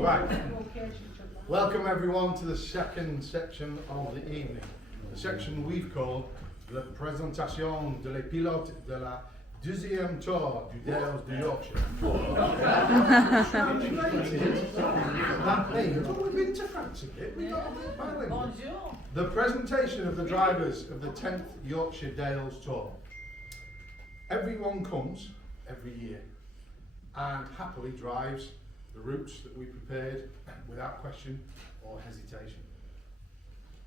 Right. Welcome everyone to the second section of the evening. The section we've called the présentation de les pilotes de la deuxième tour du Dales de Yorkshire. That name, oh, we've been to France a bit. We got a bit bilingual. The presentation of the drivers of the 10th Yorkshire Dales tour. Everyone comes every year and happily drives the routes that we prepared without question or hesitation.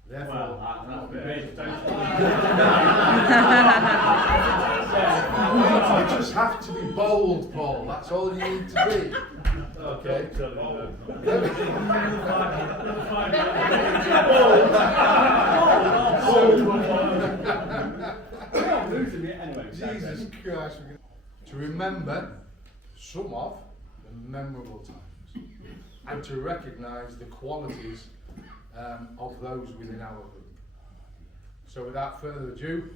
Therefore, you just have to be bold, Paul. That's all you need to be. Okay. Jesus Christ. To remember some of the memorable times and to recognise the qualities of those within our group. So without further ado,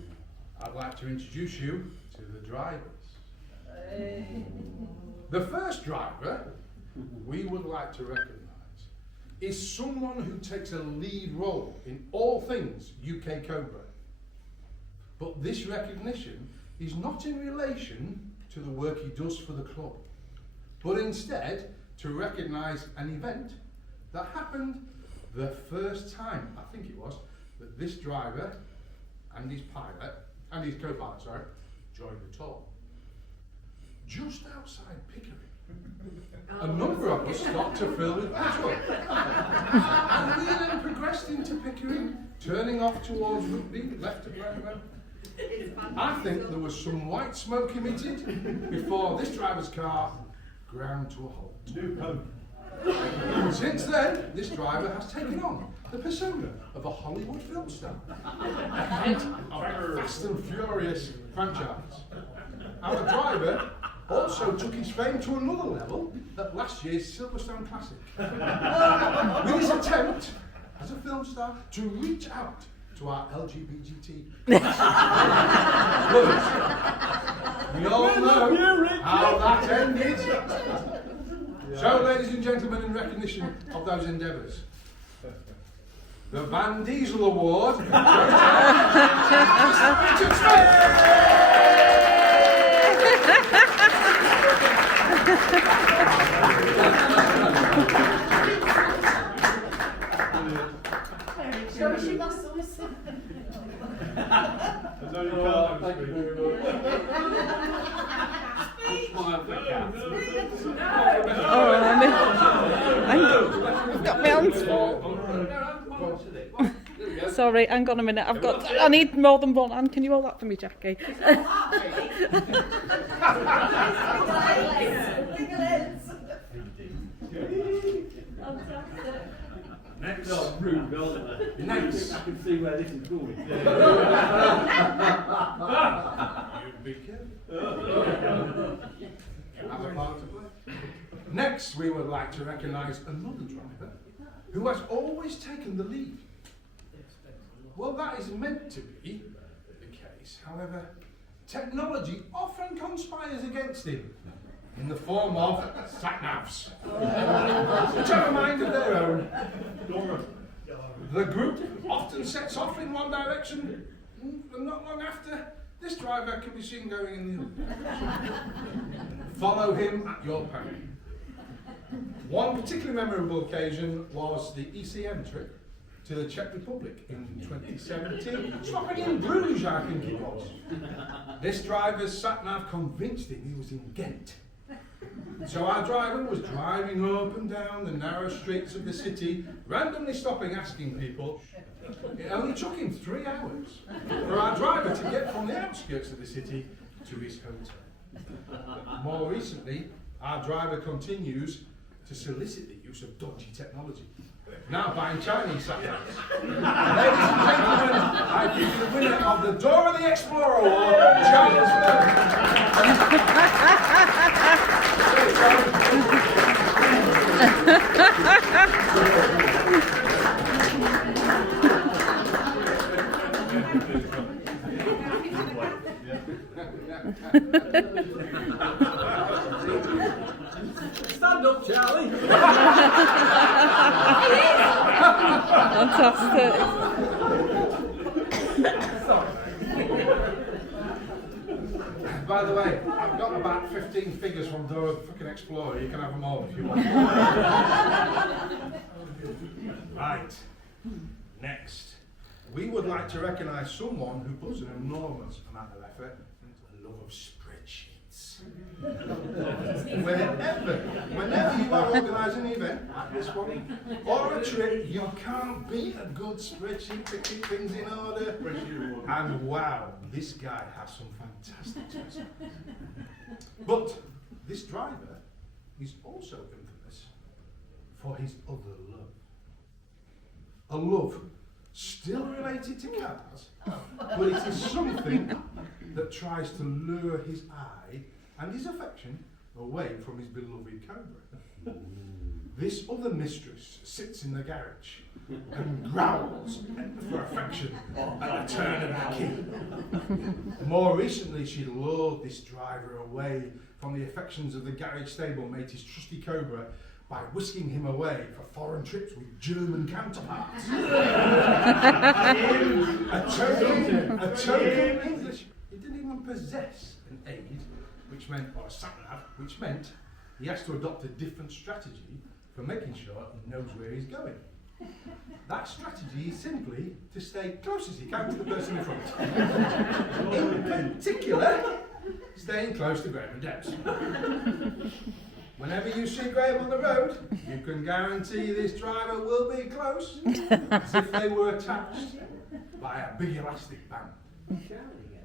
I'd like to introduce you to the drivers. The first driver we would like to recognise is someone who takes a lead role in all things UK Cobra. But this recognition is not in relation to the work he does for the club, but instead to recognise an event that happened the first time, I think it was, that this driver and his co-pilot, joined the tour. Just outside Pickering, a number of us stopped to fill with petrol. And we then progressed into Pickering, turning off towards Rugby, left and right. I think there was some white smoke emitted before this driver's car ground to a halt. Since then, this driver has taken on the persona of a Hollywood film star and of a Fast and Furious franchise. Our driver also took his fame to another level at last year's Silverstone Classic, with his attempt as a film star to reach out to our LGBT brothers. We all know how that ended. So, ladies and gentlemen, in recognition of those endeavours, the Van Diesel Award goes to Richard Smith. Show us your muscles. Thank you very much. I've got my hands full. Sorry, hang on a minute. I need more than one hand. Can you hold that for me, Jackie? Next. No, rude, Next. I can see where this is going. You be careful. Have a part to play. Next, we would like to recognise another driver who has always taken the lead. Well, that is meant to be the case. However, technology often conspires against him in the form of sat-navs, which have a mind of their own. The group often sets off in one direction, and not long after, this driver can be seen going in the other. Follow him at your peril. One particularly memorable occasion was the ECM trip to the Czech Republic in 2017, stopping in Bruges, I think it was. This driver's sat-nav convinced him he was in Ghent. So our driver was driving up and down the narrow streets of the city, randomly stopping, asking people. It only took him 3 hours for our driver to get from the outskirts of the city to his hotel. More recently, our driver continues to solicit the use of dodgy technology, now buying Chinese sat-navs. Ladies and gentlemen, I give you the winner of the Door of the Explorer Award, Charles Stand up, Charlie! Fantastic. By the way, I've got about 15 figures from Dora the fucking Explorer. You can have them all if you want. Right. Next, we would like to recognise someone who puts an enormous amount of effort into a love of spreadsheets. Whenever you are organising an event like this one, or a trip, you can't beat a good spreadsheet to keep things in order. And wow, this guy has some fantastic spreadsheets. But this driver is also infamous for his other love. A love still related to cars, but it is something that tries to lure his eye and his affection away from his beloved Cobra. This other mistress sits in the garage and growls for affection at the turn of her key. More recently, she lured this driver away from the affections of the garage stablemate, his trusty Cobra, by whisking him away for foreign trips with German counterparts. a token English. He didn't even possess an aid, which meant, or a sat-nav, which meant he has to adopt a different strategy for making sure he knows where he's going. That strategy is simply to stay close as he can to the person in front. In particular, staying close to Graham and Debs. Whenever you see Graham on the road, you can guarantee this driver will be close, as if they were attached by a big elastic band.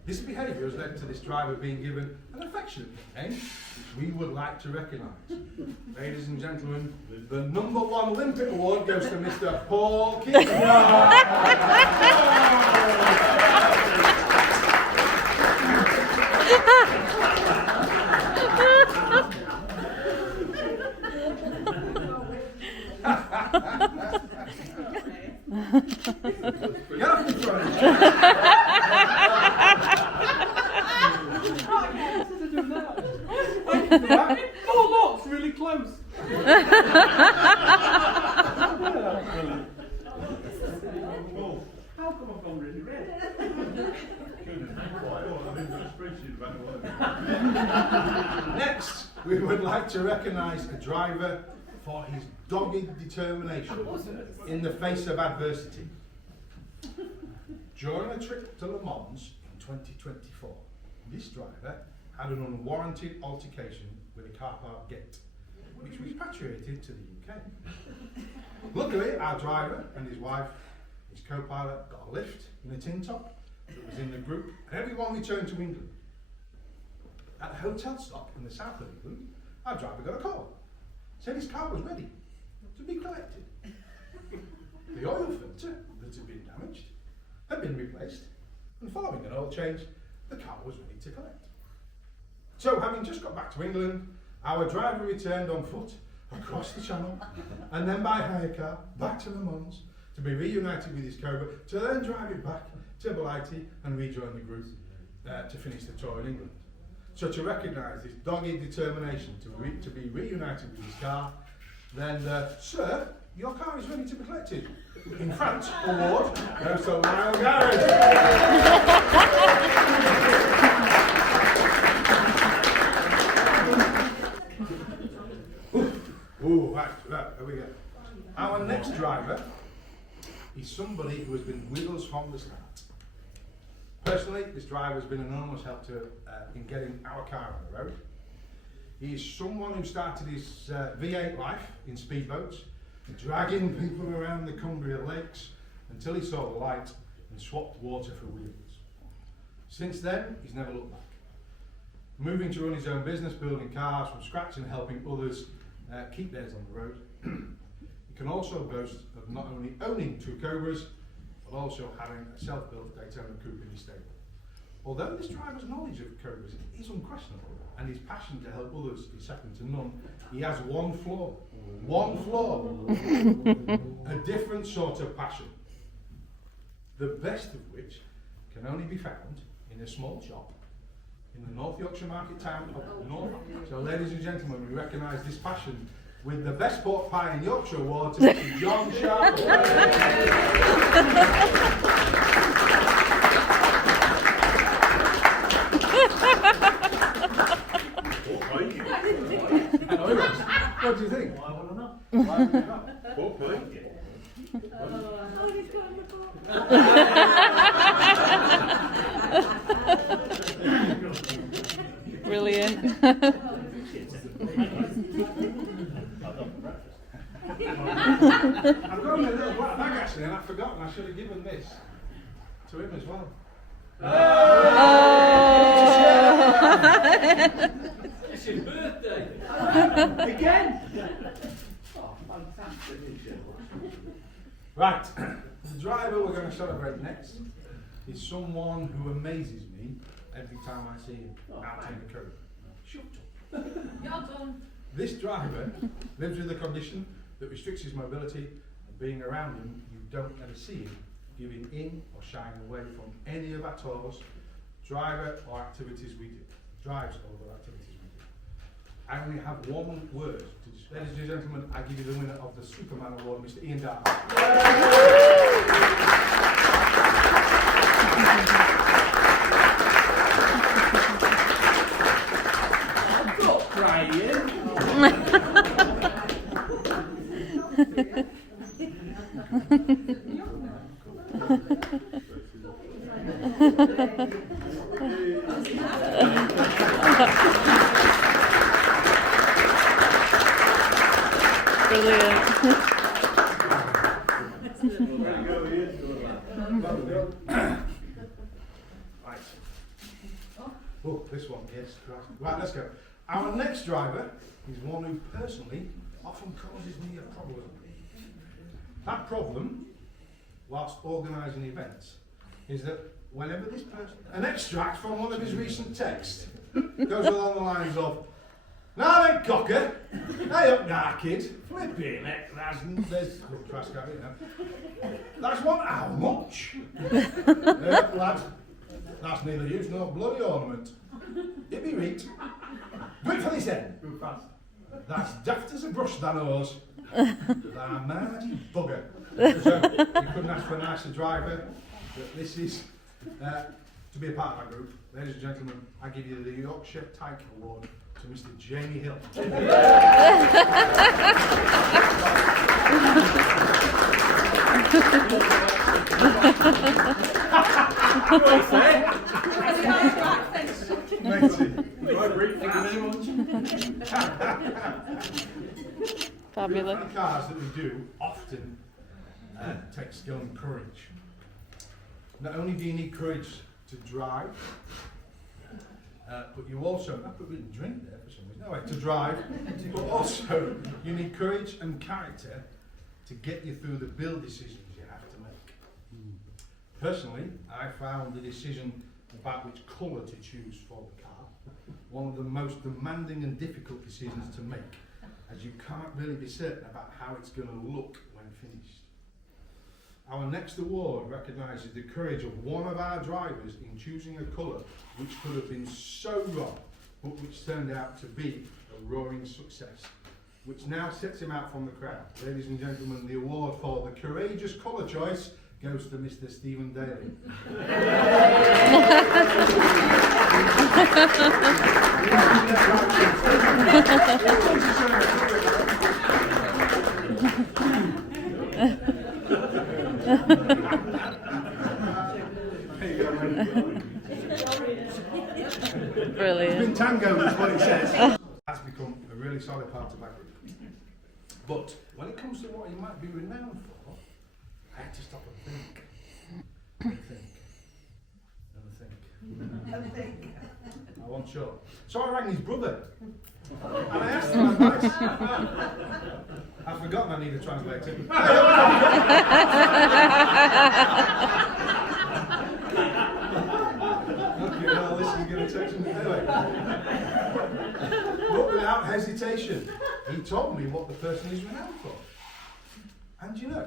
This behaviour has led to this driver being given an affectionate nickname, which we would like to recognise. Ladies and gentlemen, the #1 Olympic award goes to Mr. Paul Keaton. Get off the front. Oh, look, it's really close. How come I've gone really red? Next, we would like to recognise a driver for his dogged determination in the face of adversity. During a trip to Le Mans in 2024, this driver had an unwarranted altercation with a car park gate, which was repatriated to the UK. Luckily, our driver and his wife, his co-pilot, got a lift in a tin top that was in the group, and everyone returned to England. At a hotel stop in the south of England, our driver got a call. Said his car was ready to be collected. The oil filter that had been damaged had been replaced, and following an oil change, the car was ready to collect. So, having just got back to England, our driver returned on foot across the channel, and then by hire car back to Le Mans to be reunited with his Cobra, to then drive it back to Blighty and rejoin the group to finish the tour in England. So to recognise this dogged determination to be reunited with his car, then, sir, your car is ready to be collected. In France, award goes to Lyle Garrett. Right, there we go. Our next driver is somebody who has been with us from the start. Personally, this driver has been an enormous help in getting our car on the road. He is someone who started his V8 life in speedboats, dragging people around the Cumbria lakes until he saw the light and swapped water for wheels. Since then, he's never looked back. Moving to run his own business, building cars from scratch and helping others keep theirs on the road. He can also boast of not only owning 2 Cobras, but also having a self-built Daytona coupe in his stable. Although this driver's knowledge of Cobras is unquestionable, and his passion to help others is second to none, he has one flaw. One flaw. A different sort of passion. The best of which can only be found in a small shop in the North Yorkshire market town of North. So ladies and gentlemen, we recognise this passion with the best pork pie in Yorkshire award to Mr. John Sharp. What do you think? I want to know. Why would you not? Pork pie. Oh, he's got the ball. Brilliant. I've got a little black bag actually, and I've forgotten. I should have given this to him as well. It's his birthday. Again. Oh, fantastic. Right, the driver we're going to celebrate next is someone who amazes me every time I see him out on the curb. Shut up. You're done. This driver lives with a condition that restricts his mobility, and being around him, you don't ever see him giving in or shying away from any of our tours, driver or activities we do. Drives all the activities we do. I only have one word to describe. Ladies and gentlemen, I give you the winner of the Superman Award, Mr. Ian Darby. Stop crying. Brilliant. Right. Oh, this one, yes. Right, let's go. Our next driver is one who personally often causes me a problem. That problem, whilst organising events, is that whenever this person, an extract from one of his recent texts goes along the lines of, "Now then, cocker, hey up now, kid, flipping it, there's that's one, how much? Lad, that's neither use nor bloody ornament. It be reet. Do it for this end. That's daft as a brush, than oars. Thou mardy bugger." So, you couldn't ask for a nicer driver, but this is, to be a part of our group, ladies and gentlemen, I give you the Yorkshire Tyke Award to Mr. Jamie Hill. Fabulous. The cars that we do often take skill and courage. Not only do you need courage to drive, but you also, I put a bit of drink there for some reason, no way, to drive, but also you need courage and character to get you through the build decisions you have to make. Personally, I found the decision about which colour to choose for the car one of the most demanding and difficult decisions to make, as you can't really be certain about how it's going to look when finished. Our next award recognises the courage of one of our drivers in choosing a colour which could have been so wrong, but which turned out to be a roaring success, which now sets him out from the crowd. Ladies and gentlemen, the award for the courageous colour choice goes to Mr. Stephen Daly. Brilliant. It's been tango, is what it says. That's become a really solid part of our group. But when it comes to what you might be renowned for, I had to stop and think. And think. I wasn't sure. So I rang his brother. And I asked him advice. I've forgotten I need a translator. Okay, well, this is going to take some anyway. But without hesitation, he told me what the person is renowned for. And you know,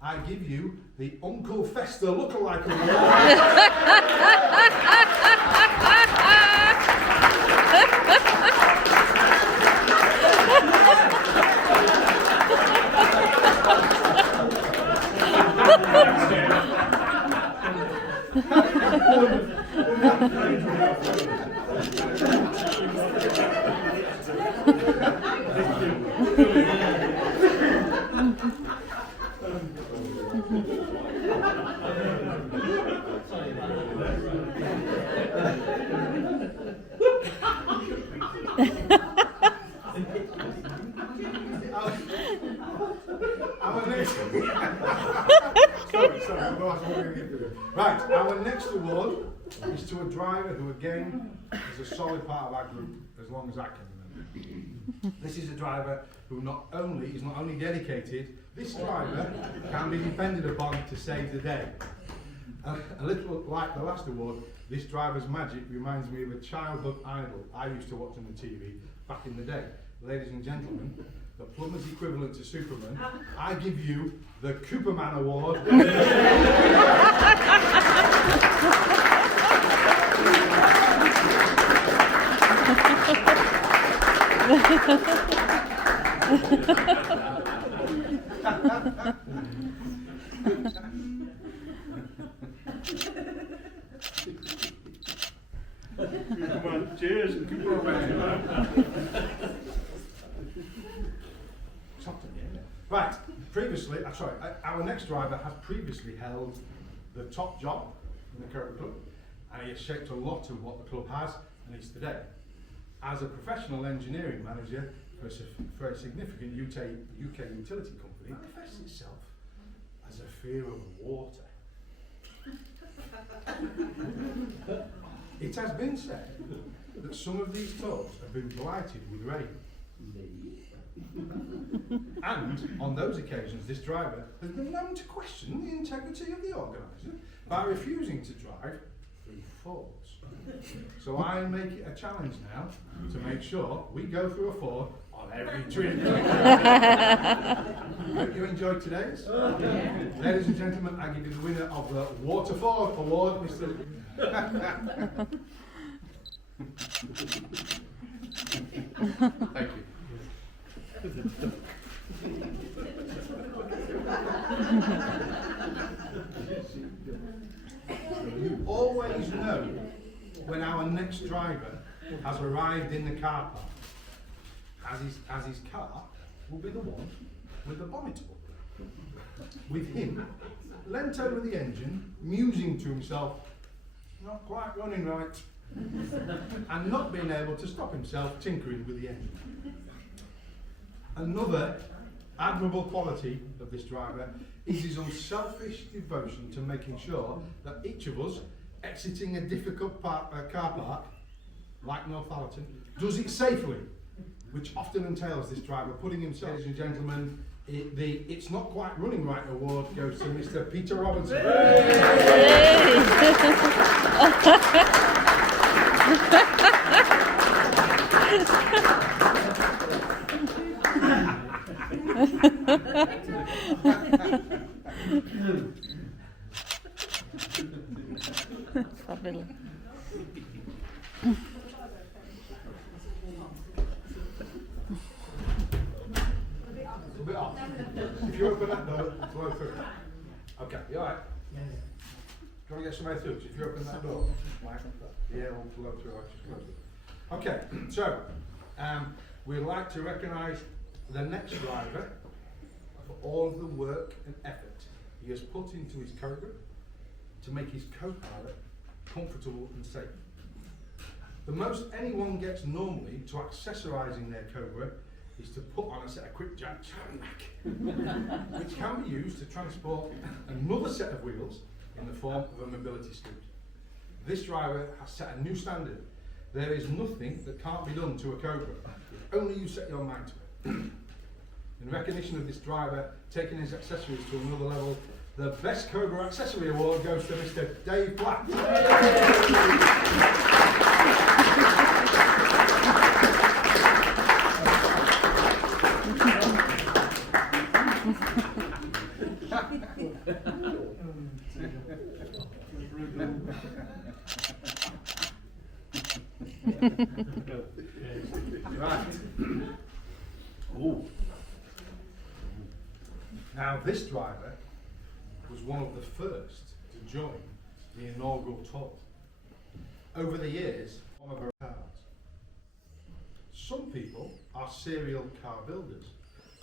I give you the Uncle Fester lookalike award. sorry, otherwise I'm going to get through it. Right, our next award is to a driver who, again, is a solid part of our group, as long as I can remember. This is a driver who is not only dedicated, this driver can be depended upon to save the day. A little like the last award, this driver's magic reminds me of a childhood idol I used to watch on the TV back in the day. Ladies and gentlemen, the plumber's equivalent to Superman, I give you the Cooperman Award. Come on, cheers and keep on. Right, previously, our next driver has previously held the top job in the Cobra Club, and he has shaped a lot of what the club has and is today. As a professional engineering manager for a significant UK utility company, it manifests itself as a fear of water. It has been said that some of these tubs have been blighted with rain. And on those occasions, this driver has been known to question the integrity of the organiser by refusing to drive through fords. So I make it a challenge now to make sure we go through a ford on every trip. Hope you enjoyed today's. Ladies and gentlemen, I give you the winner of the Water Ford Award, Mr. Thank you. You always know when our next driver has arrived in the car park, as his car will be the one with the bonnet up. With him leant over the engine, musing to himself, not quite running right, and not being able to stop himself tinkering with the engine. Another admirable quality of this driver is his unselfish devotion to making sure that each of us exiting a difficult car park, like Northallerton, does it safely, which often entails this driver putting himself. Ladies and gentlemen, the It's Not Quite Running Right award goes to Mr. Peter Robinson. Fabulous. A bit off. If you open that door, flow through. Okay, you alright? Yeah. Do you want to get somebody through? If you open that door, yeah, we'll flow through. I'll just close it. Okay, so we'd like to recognise the next driver for all of the work and effort he has put into his Cobra to make his co-pilot comfortable and safe. The most anyone gets normally to accessorising their Cobra is to put on a set of quick jacks, which can be used to transport another set of wheels in the form of a mobility scoot. This driver has set a new standard. There is nothing that can't be done to a Cobra, if only you set your mind to it. In recognition of this driver taking his accessories to another level, the Best Cobra Accessory Award goes to Mr. Dave Black. Right. Ooh. Now this driver was one of the first to join the inaugural tour. Over the years, one of our cars. Some people are serial car builders.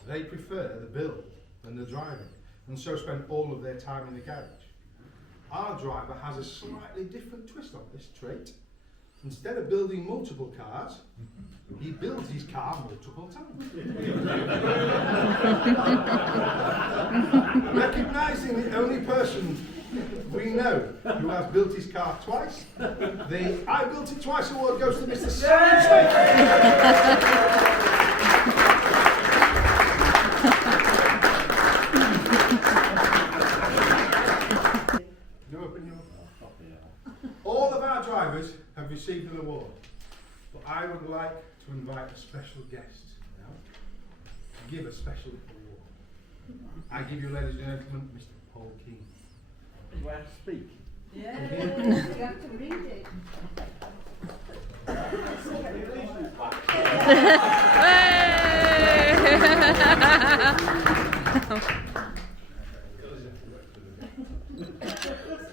They prefer the build than the driving, and so spend all of their time in the garage. Our driver has a slightly different twist on this trait. Instead of building multiple cars, he builds his car multiple times. Recognising the only person we know who has built his car twice, the I Built It Twice award goes to Mr. Simon Smith. All of our drivers have received an award, but I would like to invite a special guest now to give a special award. I give you, ladies and gentlemen, Mr. Paul King. Do I have to speak? Yeah, you have to read it.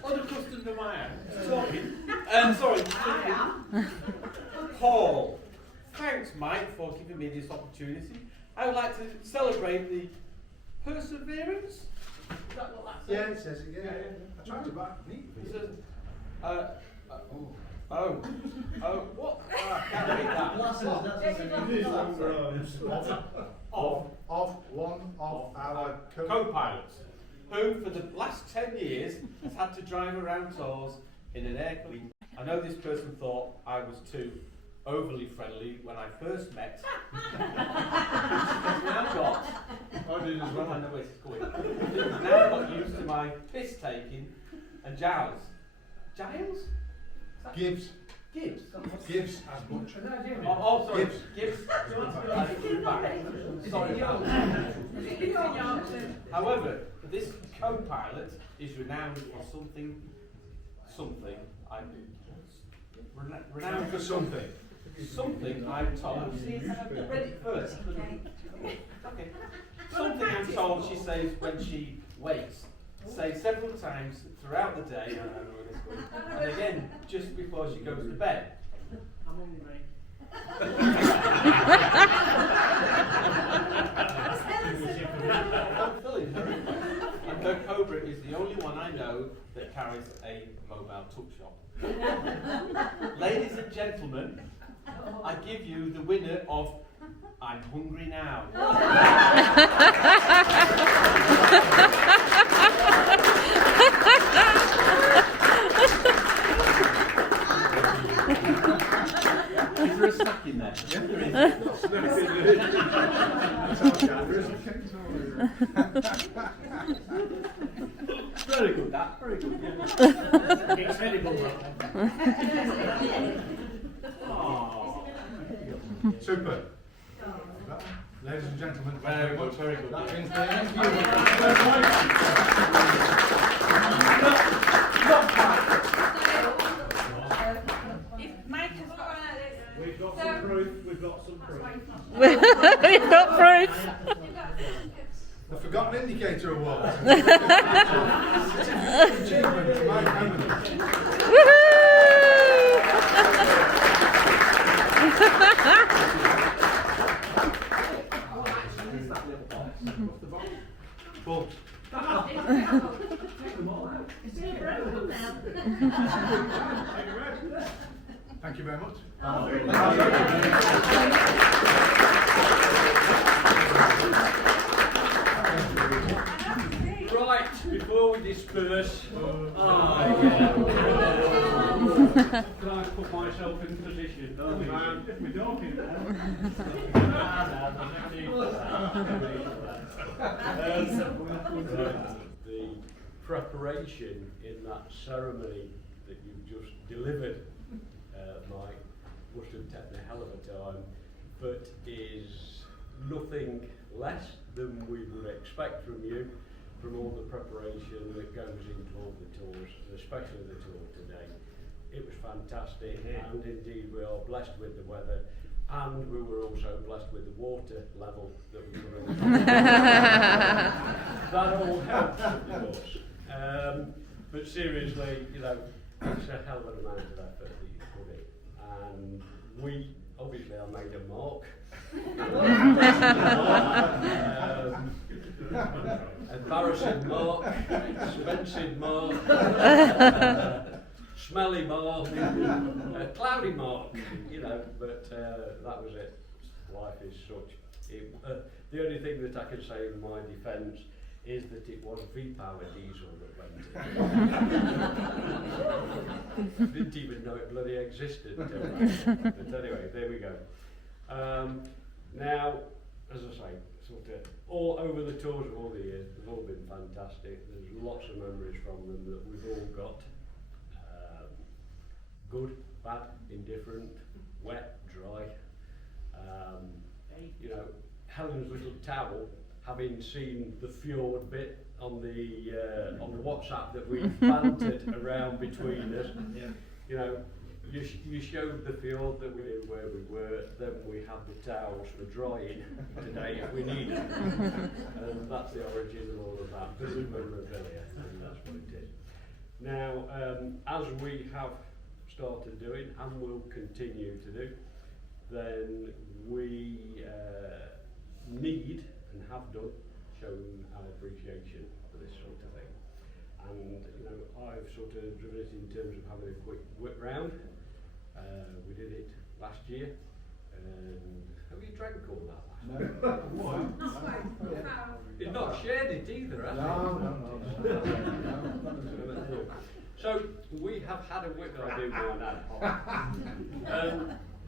Unaccustomed to my hand. Sorry. Paul, thanks, Mike, for giving me this opportunity. I would like to celebrate the perseverance. Is that what that says? Yeah, it says it, yeah. I tried to back neat. It says, what? I can't read that. Of one of our Co-pilots, who for the last 10 years has had to drive around tours in an airplane. I know this person thought I was too overly friendly when I first met. Now got, I did as well, I know where it's going. Now got used to my piss taking and Giles. Giles? Gibbs. Gibbs. Gibbs as much. Oh, sorry. Gibbs. Gibbs. Sorry about that. However, this co-pilot is renowned for something renowned For something. something I'm told. Read it first. Okay. Something I'm told she says when she wakes. Say several times throughout the day, and again just before she goes to bed. I'm on the And her Cobra is the only one I know that carries a mobile tuck shop. Ladies and gentlemen, I give you the winner of I'm Hungry Now. Is there a snack in there? Yeah, there is. Very good, that. Very good, yeah. Incredible. Super. Ladies and gentlemen, Very good, very good. That Yeah. means the interview. Not quite. If Mike has got one of this. We've got some proof. We've got some proof. You've got proof. The Forgotten Indicator Award. Achievement to my family. Full. Thank you very much. Right, before we disperse, can I put myself in position? We're talking the preparation in that ceremony that you've just delivered, Mike, must have taken a hell of a time, but is nothing less than we would expect from you, from all the preparation that goes into all the tours, especially the tour today. It was fantastic, and indeed we are blessed with the weather, and we were also blessed with the water level that we were on. That all helped, of course. But seriously, you know, it's a hell of an amount of effort that you put in, and we obviously I made a mark. Embarrassing mark, expensive mark, smelly mark, cloudy mark, you know, but that was it. Life is such. The only thing that I can say in my defence is that it was V-power diesel that went in. Didn't even know it bloody existed. But anyway, there we go. Now, as I say, sort of all over the tours of all the years, they've all been fantastic. There's lots of memories from them that we've all got. Good, bad, indifferent, wet, dry. You know, Helen's little towel, having seen the fjord bit on the WhatsApp that we bantered around between us. You know, you showed the fjord that we knew where we were, then we had the towels for drying today if we needed them. And that's the origin of all of that, visit memorabilia, and that's what it is. Now, as we have started doing and will continue to do, then we need and have done shown our appreciation for this sort of thing. And you know, I've sort of driven it in terms of having a quick whip round. We did it last year, and have you drank all that last year? You've not shared it either, have you? No. So we have had a whip round in one ad hoc.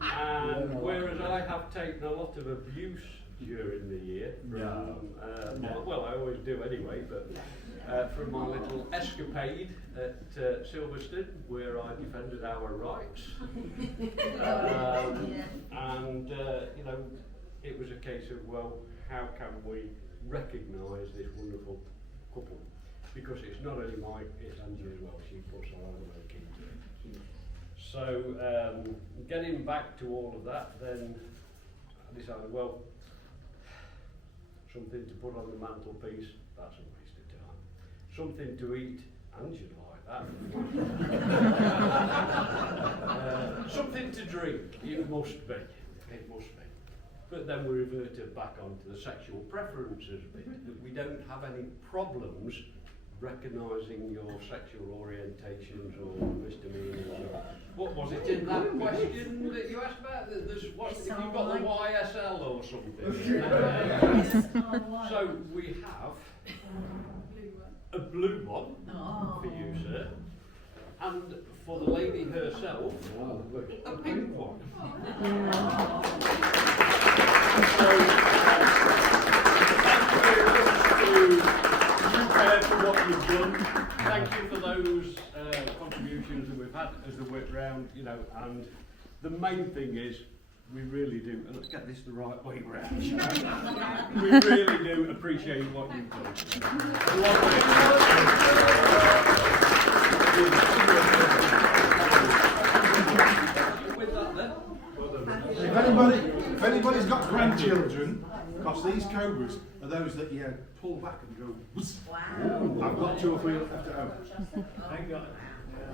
And whereas I have taken a lot of abuse during the year from, well, I always do anyway, but from my little escapade at Silverstone, where I defended our rights, and you know, it was a case of, well, how can we recognise this wonderful couple? Because it's not only Mike, it's Angie as well. She puts a lot of work into it. So, getting back to all of that, then I decided, well, something to put on the mantelpiece, that's a waste of time. Something to eat, and you'd like that. Something to drink, it must be. It must be. But then we reverted back onto the sexual preferences bit, that we don't have any problems recognising your sexual orientations or misdemeanors or what was it in that question that you asked about? There's what if you've got the YSL or something? So we have a blue one for you, sir, and for the lady herself, a pink one. So for what you've done. Thank you for those contributions that we've had as the whip round, you know, and the main thing is we really do, and let's get this the right way round. We really do appreciate what you've done. With that then. If anybody's got grandchildren, because these Cobras are those that you pull back and go whoosh. Wow. I've got 2 or 3 left at home. Hang on.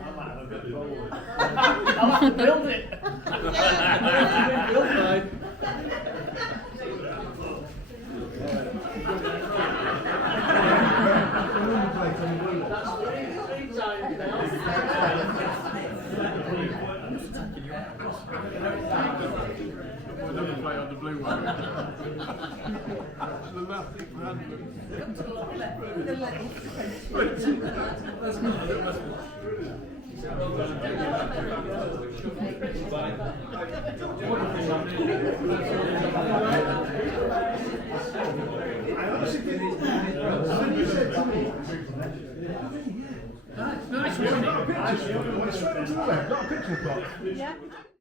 I might have a bit of forward. I'll have to build it. That's 3 times now. We're going to play on the blue one. The massive random. I honestly think it's when you said to me, nice one. Not a picture. Not a picture. Yeah.